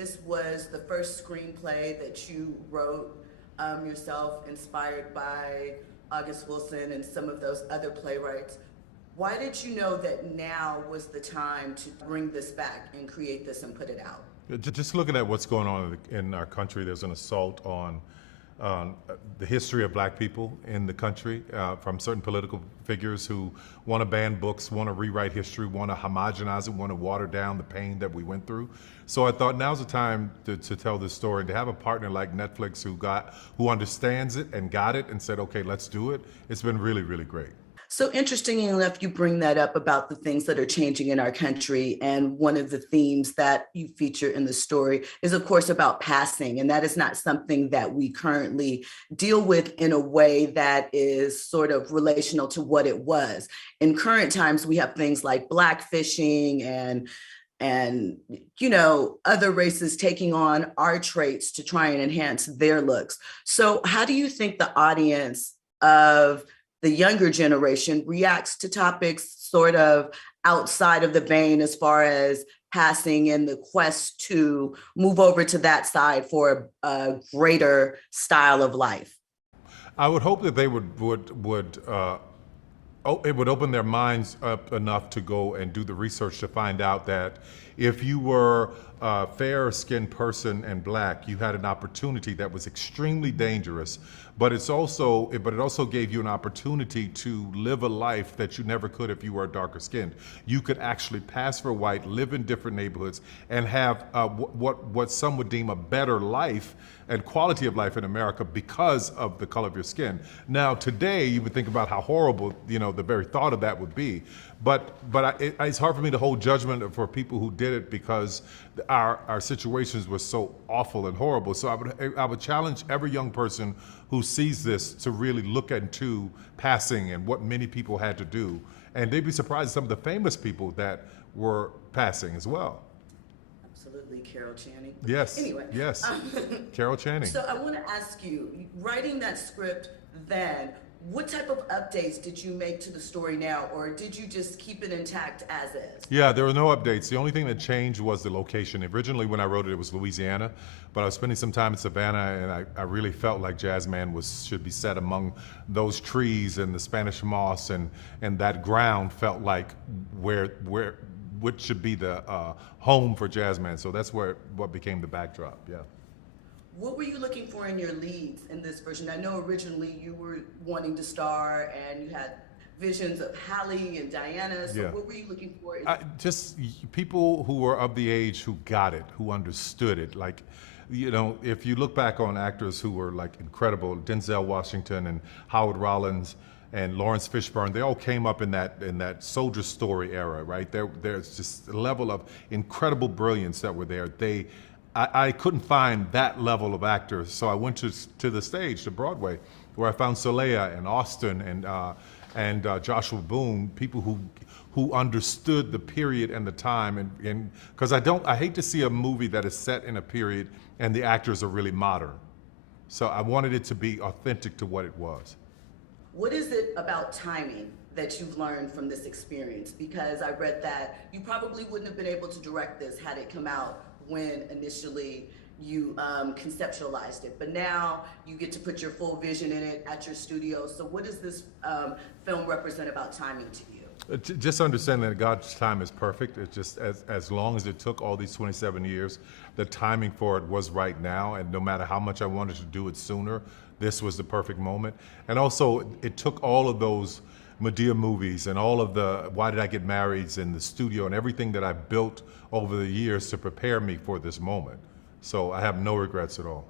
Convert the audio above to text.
this was the first screenplay that you wrote yourself, inspired by August Wilson and some of those other playwrights. Why did you know that now was the time to bring this back and create this and put it out? Just looking at what's going on in our country, there's an assault on the history of black people in the country from certain political figures who want to ban books, want to rewrite history, want to homogenize it, want to water down the pain that we went through. So I thought now's the time to tell this story, and to have a partner like Netflix who understands it and got it and said, okay, let's do it. It's been really, really great. So interesting enough, you bring that up about the things that are changing in our country. And one of the themes that you feature in the story is, of course, about passing. And that is not something that we currently deal with in a way that is sort of relational to what it was. In current times, we have things like blackfishing and other races taking on our traits to try and enhance their looks. So how do you think the audience of the younger generation reacts to topics sort of outside of the vein as far as passing and the quest to move over to that side for a greater style of life? I would hope that they it would open their minds up enough to go and do the research to find out that if you were a fair-skinned person and black, you had an opportunity that was extremely dangerous, but it also gave you an opportunity to live a life that you never could if you were darker skinned. You could actually pass for white, live in different neighborhoods, and have what some would deem a better life and quality of life in America because of the color of your skin. Now, today, you would think about how horrible, the very thought of that would be. But it's hard for me to hold judgment for people who did it because our situations were so awful and horrible. So I would challenge every young person who sees this to really look into passing and what many people had to do. And they'd be surprised at some of the famous people that were passing as well. Absolutely, Carol Channing. Yes. Anyway. Yes. Carol Channing. So I want to ask you, writing that script then, what type of updates did you make to the story now, or did you just keep it intact as is? Yeah, there were no updates. The only thing that changed was the location. Originally, when I wrote it, it was Louisiana, but I was spending some time in Savannah, and I really felt like Jazzman should be set among those trees and the Spanish moss, and that ground felt like which should be the home for Jazzman. So that's what became the backdrop. Yeah. What were you looking for in your leads in this version? I know originally you were wanting to star and you had visions of Hallie and Diana. So What were you looking for? Just people who were of the age who got it, who understood it. Like, if you look back on actors who were like incredible, Denzel Washington and Howard Rollins and Lawrence Fishburne, they all came up in that soldier story era, right? There's just a level of incredible brilliance that were there. I couldn't find that level of actors, so I went to the stage, to Broadway, where I found Soleil and Austin and Joshua Boone, people who understood the period and the time, and because I hate to see a movie that is set in a period and the actors are really modern. So I wanted it to be authentic to what it was. What is it about timing that you've learned from this experience? Because I read that you probably wouldn't have been able to direct this had it come out when initially you conceptualized it, but now you get to put your full vision in it at your studio. So what does this film represent about timing to you? Just understand that God's time is perfect. It's just as long as it took all these 27 years, the timing for it was right now, and no matter how much I wanted to do it sooner, this was the perfect moment. And also, it took all of those Medea movies and all of the Why Did I Get Married in the studio and everything that I built over the years to prepare me for this moment. So I have no regrets at all.